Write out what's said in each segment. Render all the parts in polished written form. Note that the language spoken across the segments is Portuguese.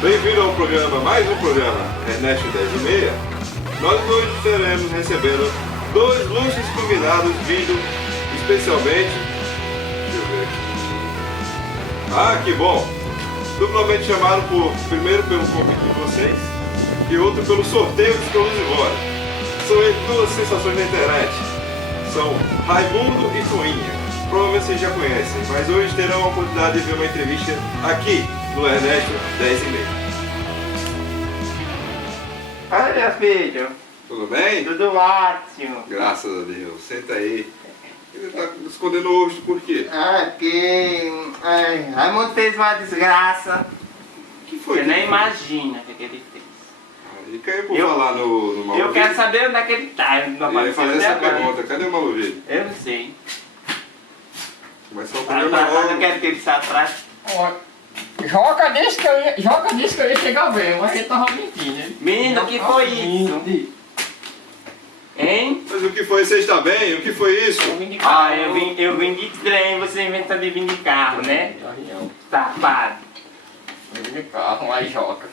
Bem-vindo ao programa, mais um programa, Ernesto 10h30. Nós hoje estaremos recebendo dois ilustres convidados vindo especialmente... Deixa eu ver aqui. Ah, que bom! Duplamente chamado primeiro pelo convite de vocês e outro pelo sorteio dos Pelos de Bora. São duas sensações da internet. São Raimundo e Toinha. Provavelmente vocês já conhecem, mas hoje terão a oportunidade de ver uma entrevista aqui no Ernesto 10h30. Olha, meu filho. Tudo bem? Tudo ótimo. Graças a Deus. Senta aí. Ele está escondendo o rosto por quê? Porque Raimundo fez uma desgraça. O que foi? Você nem imagina o que ele fez. Ele caiu por falar no Malu. Eu quero saber onde é que ele tá. Ele não Eu ia apareceu fazer até essa agora. pergunta. Cadê o Malu? Eu não sei. Começar o Mas programa eu logo. quero que ele saia atrás. Joca disse que eu ia chegar bem, mas ele tava mentindo. Menino, o que foi isso? Hein? Mas o que foi? Você está bem? O que foi isso? Ah, eu vim de trem, você inventando de vir de carro, né? Safado. Eu vim de carro, mas Joca.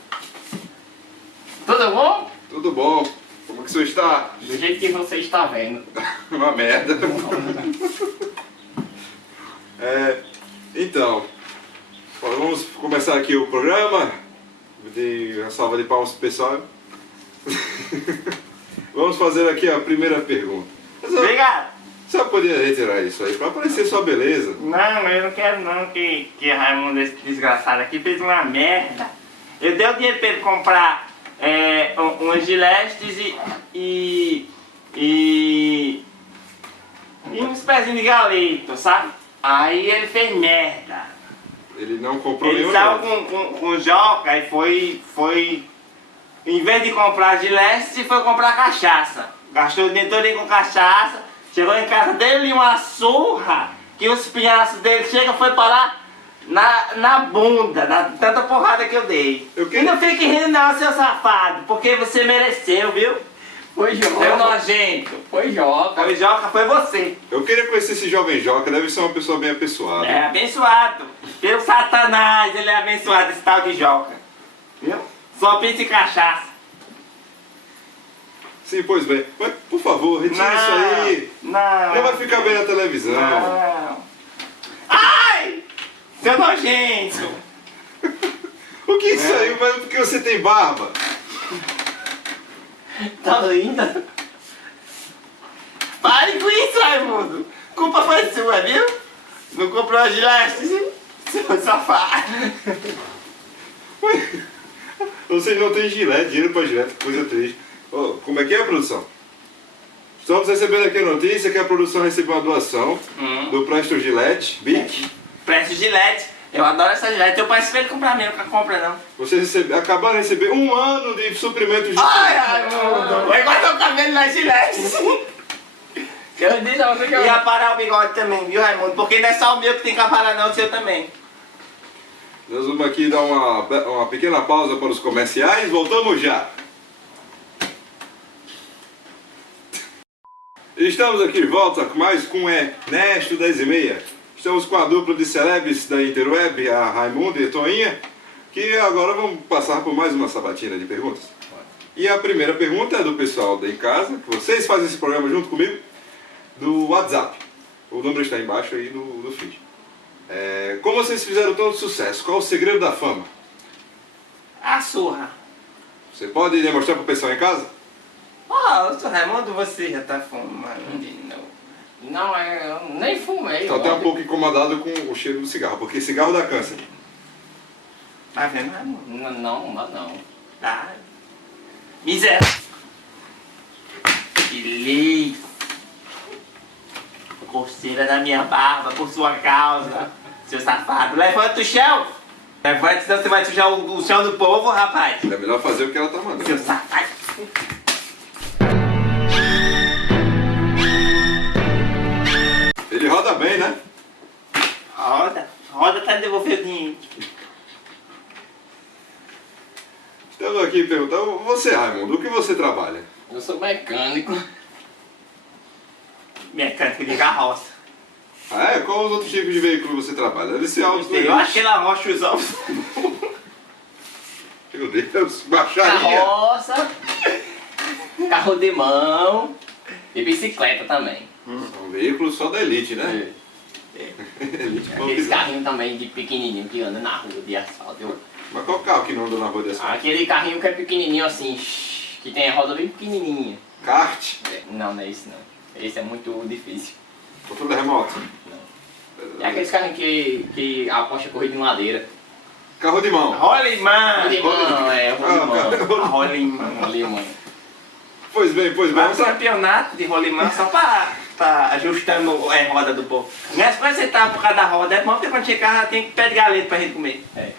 Tudo bom? Tudo bom. Como que o senhor está? Do jeito que você está vendo. Uma merda. Então, vamos começar aqui o programa. Dei uma salva de palmas pro pessoal. Vamos fazer aqui a primeira pergunta. Obrigado. Você poderia retirar isso aí para aparecer sua beleza? Não, eu não quero não que Raimundo, esse desgraçado aqui, fez uma merda. Eu dei o dinheiro pra ele comprar umas giletes e uns pezinhos de galeto, sabe? Aí ele fez merda. Ele não comprou Ele nenhum. saiu com o Joca e foi... Em vez de comprar giletes, foi comprar cachaça. Gastou o dinheiro todo com cachaça. Chegou em casa, deu-lhe uma surra que os pinhaços dele chegam foi parar na bunda, na tanta porrada que eu dei. E não fique rindo não, seu safado, porque você mereceu, viu? Foi Joca. Seu nojento. Foi Joca. Foi Joca, foi você. Eu queria conhecer esse jovem Joca, deve ser uma pessoa bem apessoada. É abençoado. Pelo Satanás, ele é abençoado, esse tal de Joca. Viu? Só pensa em cachaça. Sim, pois bem. Mas, por favor, retire isso aí. Não vai ficar bem na televisão. Não. Ai! Seu nojento! O que é isso aí? Mas porque você tem barba? Tá linda? Pare com isso, Raimundo! Culpa foi sua, viu? Não comprou a gilete, seu safado! Vocês não têm gilete, dinheiro pra gilete, coisa triste. Oh, como é que é, produção? Estamos recebendo aqui a notícia que a produção recebeu uma doação do Presto Gilete, Bic. Presto gilete. Eu adoro essa gilete. Eu peço pra ele comprar mesmo, não compra não. Vocês acabaram de receber 1 ano de suprimentos de... Ai, Raimundo! Vai cortar o cabelo na gilete! Eu disse a você que eu... E aparar o bigode também, viu, Raimundo? Porque não é só o meu que tem que aparar não, o seu também. Nós vamos aqui dar uma pequena pausa para os comerciais, voltamos já. Estamos aqui de volta com Ernesto 10h30. Estamos com a dupla de celebres da Interweb, a Raimundo e a Toinha, que agora vamos passar por mais uma sabatina de perguntas. E a primeira pergunta é do pessoal da em casa, que vocês fazem esse programa junto comigo, do WhatsApp. O número está embaixo aí do feed. Como vocês fizeram tanto sucesso? Qual o segredo da fama? A surra. Você pode demonstrar para o pessoal em casa? Seu Raimundo, você já tá fumando de novo. Não, eu nem fumei. Estou até um pouco incomodado com o cheiro do cigarro, porque cigarro dá câncer. Tá vendo, Raimundo? Não. Tá. Miséria. Delícia. Coceira na minha barba por sua causa, seu safado. Levanta o chão. Levante, senão você vai sujar o chão do povo, rapaz. É melhor fazer o que ela tá mandando. Seu safado. Ele roda bem, né? Roda até devolver o dinheiro. Estamos aqui perguntando, você, Raimundo, o que você trabalha? Eu sou mecânico. Mecânico de carroça. Ah, é? Qual os outros tipos de veículo você trabalha? Deve ser auto. Eu achei na rocha os ovos. Meu Deus, baixaria. Carroça, carro de mão e bicicleta também. Um veículo só da elite, né? Elite Aqueles motorizada. carrinhos também de pequenininho que anda na rua de asfalto. Mas qual carro que não anda na rua dessa? Aquele carrinho que é pequenininho assim, que tem a roda bem pequenininha. Kart? Não, não é esse não. Esse é muito difícil. Controle remoto? É aqueles carrinhos que aposta corrida em madeira. Carro de mão? Rolimã! Rolimão, é, rolimão. Rolimã. Rolimão. Pois bem, Vai vamos pro lá. campeonato de rolimã só pra ajustando a roda do povo. Nessa coisa você tá por causa da roda, é bom porque quando chegar já tem pé de galeto pra gente comer. É.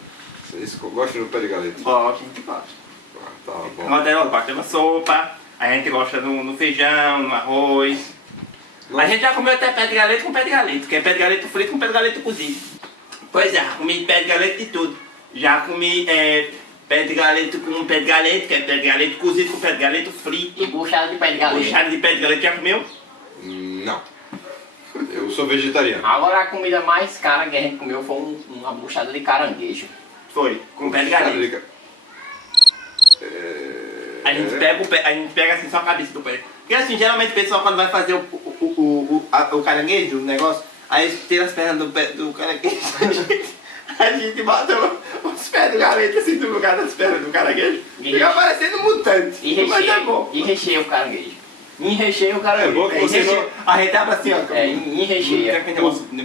Vocês gostam do pé de galeta? Gosta, a gente gosta. Ah, tá bom. Roda eu gosto de uma sopa, a gente gosta no feijão, no arroz. A gente já comeu até pé de galeto com pé de galeto, que é pé de galeto frito com pé de galeto cozido. Pois é, comi pé de galeto de tudo. Já comi pé de galeto com pé de galeto, que é pé de galeto cozido com pé de galeto frito. E buchada de pé de galinha. Buchada de pé de galeto já comeu? Não. Eu sou vegetariano. Agora a comida mais cara que a gente comeu foi uma buchada de caranguejo. Foi, com pé de galeto. A gente pega assim só a cabeça do pé. Porque assim, geralmente o pessoal quando vai fazer o caranguejo, o negócio, aí eles tiram as pernas do pé do caranguejo. A gente bota os pés do galeto assim no lugar das pernas do caranguejo. Fica parecendo um mutante. E Mas é recheia, bom. e recheia o caranguejo. E recheia o caranguejo. É bom que Aí você recheia- não... A gente abre assim, ó. E recheia.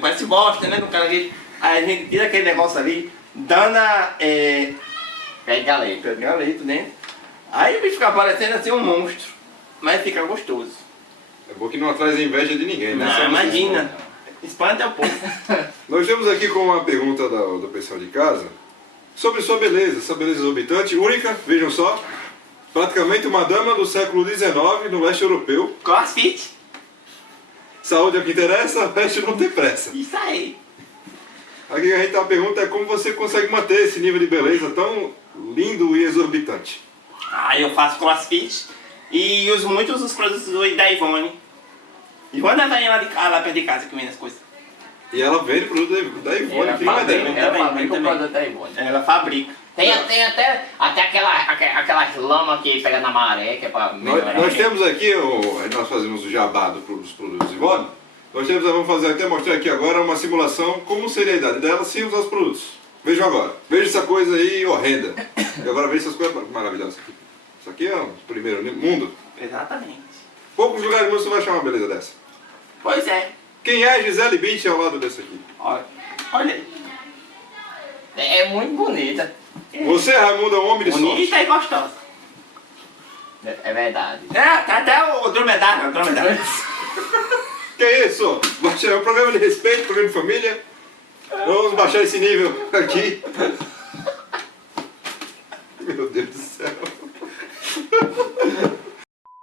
Parece bosta, né? Do caranguejo. Aí a gente tira aquele negócio ali, dana Pé de galeto. pé de galeto dentro. Aí o bicho fica parecendo assim um monstro. Mas fica gostoso. É bom que não atrás a inveja de ninguém, né? Não, Só imagina. Espanta o povo. Nós temos aqui com uma pergunta do pessoal de casa sobre sua beleza exorbitante, única, vejam só, praticamente uma dama do século XIX no leste europeu. Crossfit. Saúde é o que interessa, o resto não tem pressa. Isso aí. Aqui a gente a pergunta é como você consegue manter esse nível de beleza tão lindo e exorbitante. Aí eu faço crossfit e uso muitos os produtos da Ivone. Ivone é a velhinha lá, lá perto de casa que vende as coisas. E ela vende produto da Ivone, Ela que não é fabrica, dela. ela Também, fabrica o também. produto da Ivone. Ela fabrica. Tem até aquelas lamas que pega na maré, que é pra melhorar. Nós temos aqui, nós fazemos o jabá dos produtos Ivone. Vamos fazer até mostrar aqui agora uma simulação como seria a idade dela sem usar os produtos. Vejam agora. Veja essa coisa aí horrenda. E agora veja essas coisas maravilhosas. Isso aqui é o primeiro mundo. Exatamente. Poucos lugares do mundo você vai achar uma beleza dessa. Pois é. Quem é Gisele Bündchen ao lado desse aqui? Olha. Olha. É muito bonita. Você, Raimundo, é um homem de sorte. Bonita e gostosa. É verdade. É, tá até o dromedário, Que isso? É um programa de respeito, programa de família. Vamos baixar esse nível aqui. Meu Deus do céu.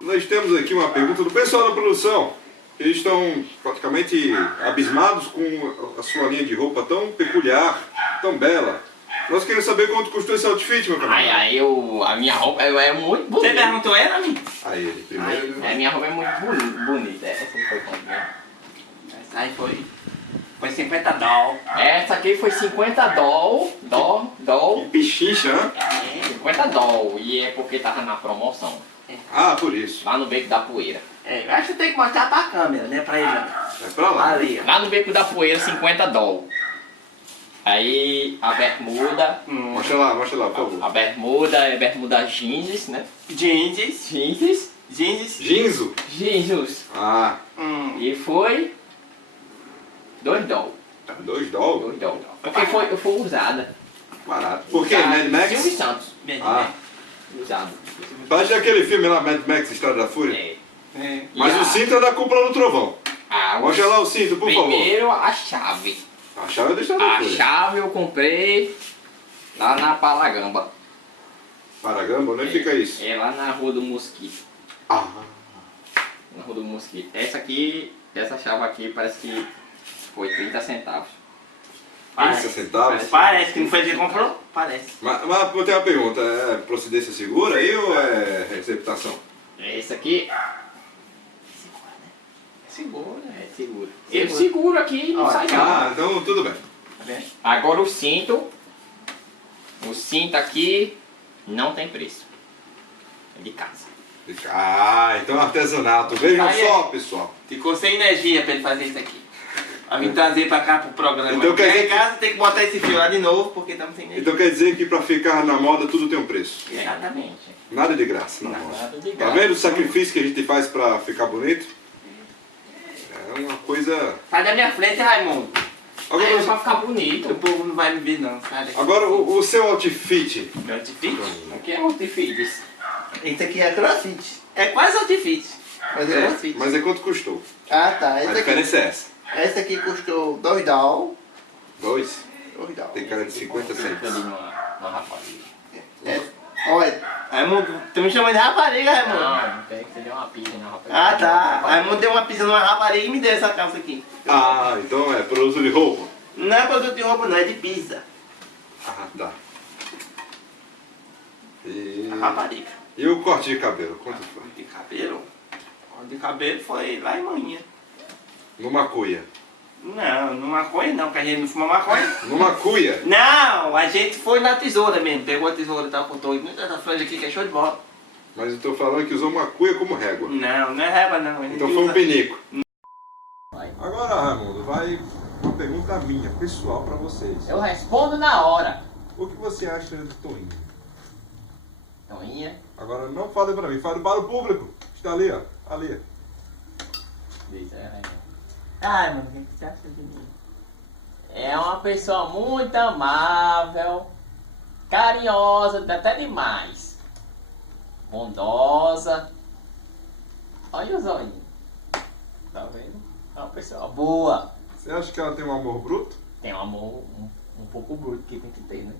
Nós temos aqui uma pergunta do pessoal da produção. Eles estão praticamente abismados com a sua linha de roupa tão peculiar, tão bela. Nós queremos saber quanto custou esse outfit, meu camarada. Aí a minha roupa é muito Você bonita. perguntou ela a mim? A ele, primeiro. A minha roupa é muito bonita. Essa foi quanto, né? Essa aí foi 50 doll. Essa aqui foi 50 doll. Pichincha, né? 50 doll. E é porque tava na promoção. Ah, por isso. Lá no Beco da Poeira. Eu acho que tem que mostrar pra câmera, né? Pra ele. É pra lá. Ali, ó. Lá no Beco da Poeira, 50 doll. Aí a bermuda. Mostra lá, por favor. A bermuda é bermuda jeans, né? Jeans. Jeans. Ginzo? Jeans. Ah, E foi 2 doll. 2 dólares? 2 doll. Porque foi usada. Barato. Por quê? Usada. Mad Max? Silvio Santos. Ah, Usado. parece aquele filme lá, Mad Max, Estrada da Fúria. É. É. Mas E o cinto é da cúpula do trovão. Mostra lá o cinto, por favor. Primeiro a chave. A chave é da Estrada da A Fúria. chave eu comprei lá na Palagamba. Paragamba, onde fica isso? É lá na Rua do Mosquito. Ah, Na Rua do Mosquito. Essa chave aqui parece que foi 30 centavos. 30 centavos? Parece que não foi ele que comprou? Parece. Mas eu tenho uma pergunta, é procedência segura aí ou é receptação? Esse aqui Seguro, né? é seguro. Eu seguro aqui e não Olha, sai não. Ah, então tudo bem. Tá vendo? Agora o cinto. O cinto aqui Não tem preço. É de casa. Ah, então é artesanato. Vejam Aí, só, pessoal. Ficou sem energia pra ele fazer isso aqui. Pra vir trazer pra cá pro programa. Então quer dizer em casa tem que botar esse fio lá de novo, porque estamos sem energia. Então quer dizer que pra ficar na moda tudo tem um preço. Exatamente. Nada de graça na moda. Nada de Tá graça. vendo o sacrifício que a gente faz pra ficar bonito? É uma coisa... Sai da minha frente, Raimundo. Aí é Agora, pra ficar bonito. O povo não vai me ver não, sai daqui. agora o seu outfit. Meu outfit? Aqui é multifeeds. Esse aqui é crossfit. É quase outfit. Mas é É, crossfit. mas é quanto custou? Ah, tá. A Esse aqui, diferença é essa. esse aqui custou $2. 2. $2. Tem cara de 50 Ali centos. numa rapariga. É, olha, Raimundo, tu me chama de rapariga, Raimundo? Não tem que você deu uma pizza na rapariga. Ah, tá. Raimundo deu uma pizza numa rapariga e me deu essa calça aqui. Ah, então é produto de roupa. Não é produto de roupa, não, é de pizza. Ah, tá. E, A rapariga. e o corte de cabelo, quanto foi? De cabelo? O de cabelo foi lá em manhã. Numa cuia. Não, não maconha não, porque a gente não fuma maconha. Numa cuia? Não, a gente foi na tesoura mesmo. Pegou a tesoura e tal, cortou essa franja aqui que é show de bola. Mas eu tô falando que usou uma cuia como régua. Não, não é régua não. a gente Então foi um usa- pinico. Vai. Agora, Raimundo, vai uma pergunta minha, pessoal, pra vocês. Eu respondo na hora. O que você acha de Toinho? Toinha. Agora não fale pra mim, fale para o público. Está ali, ó. Ali. Diz, Raimundo. Ai, mano, o que você acha de mim? É uma pessoa muito amável, carinhosa, até demais. Bondosa. Olha os olhinhos. Tá vendo? É uma pessoa boa. Você acha que ela tem um amor bruto? Tem um amor um pouco bruto que tem que ter, né?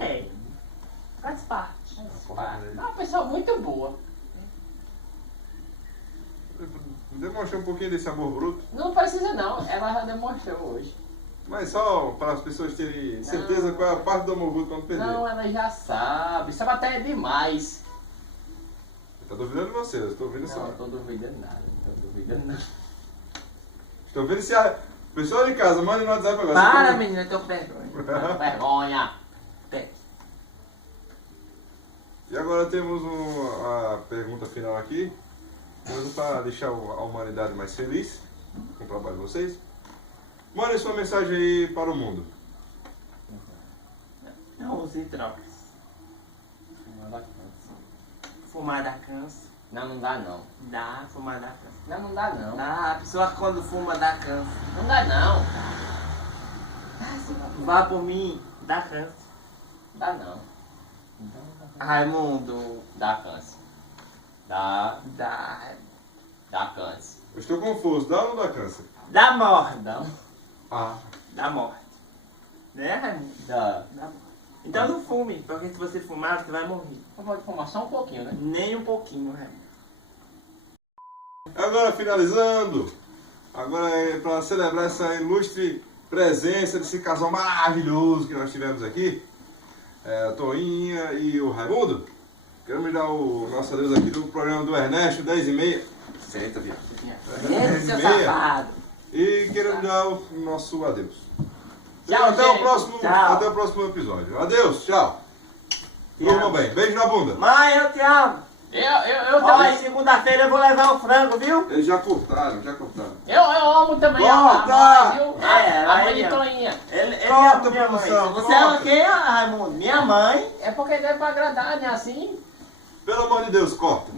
É. Faz parte. É uma pessoa muito boa. Demonstra um pouquinho desse amor bruto. Não precisa não, ela já demonstrou hoje. Mas só para as pessoas terem certeza qual é a parte do amor bruto quando perder. Não, ela já sabe até demais. Tá duvidando de você, eu estou ouvindo Não, só. não tô duvidando nada, não tô duvidando nada. Estou vendo se a pessoa de casa manda no WhatsApp agora. Para, Você menina, eu tô com vergonha. Vergonha. Tem. E agora temos a pergunta final aqui. Para deixar a humanidade mais feliz com o trabalho de vocês. Mande sua mensagem aí para o mundo. Não use drogas. Fumar dá câncer. Não, não dá não. Dá, fumar dá câncer. Não, não dá não. Dá, a pessoa quando fuma dá câncer. Não dá não. Vá por mim, dá câncer. Dá não. Raimundo, Dá câncer. Dá câncer. Eu estou confuso, dá ou não dá câncer? dá morte. Não. Ah. Dá morte. Né, Raimundo? Dá. Dá morte. Então não fume, porque se você fumar, você vai morrer. Eu vou fumar só um pouquinho, né? Nem um pouquinho, Raimundo. Agora finalizando. Agora é para celebrar essa ilustre presença desse casal maravilhoso que nós tivemos aqui. A Toinha e o Raimundo. Queremos dar o nosso adeus aqui do programa do Ernesto, 10h30. Senta, viado. Esse seu 10h30. safado. E queremos dar o nosso adeus. Tchau, até, o gente. próximo, Tchau. até o próximo episódio. Adeus, tchau. Durma bem. Beijo na bunda. Mãe, eu te amo. Eu Olha, segunda-feira eu vou levar o frango, viu? Eles já cortaram, já cortaram. Eu amo também Corta! a mãe, viu? É, a aí, mãe de ó. Toinha. Ele Corta, ama minha mãe. produção, Você ama corta. quem, Raimundo? Minha mãe. É porque deve pra agradar, né? Assim. Pelo amor de Deus, corta.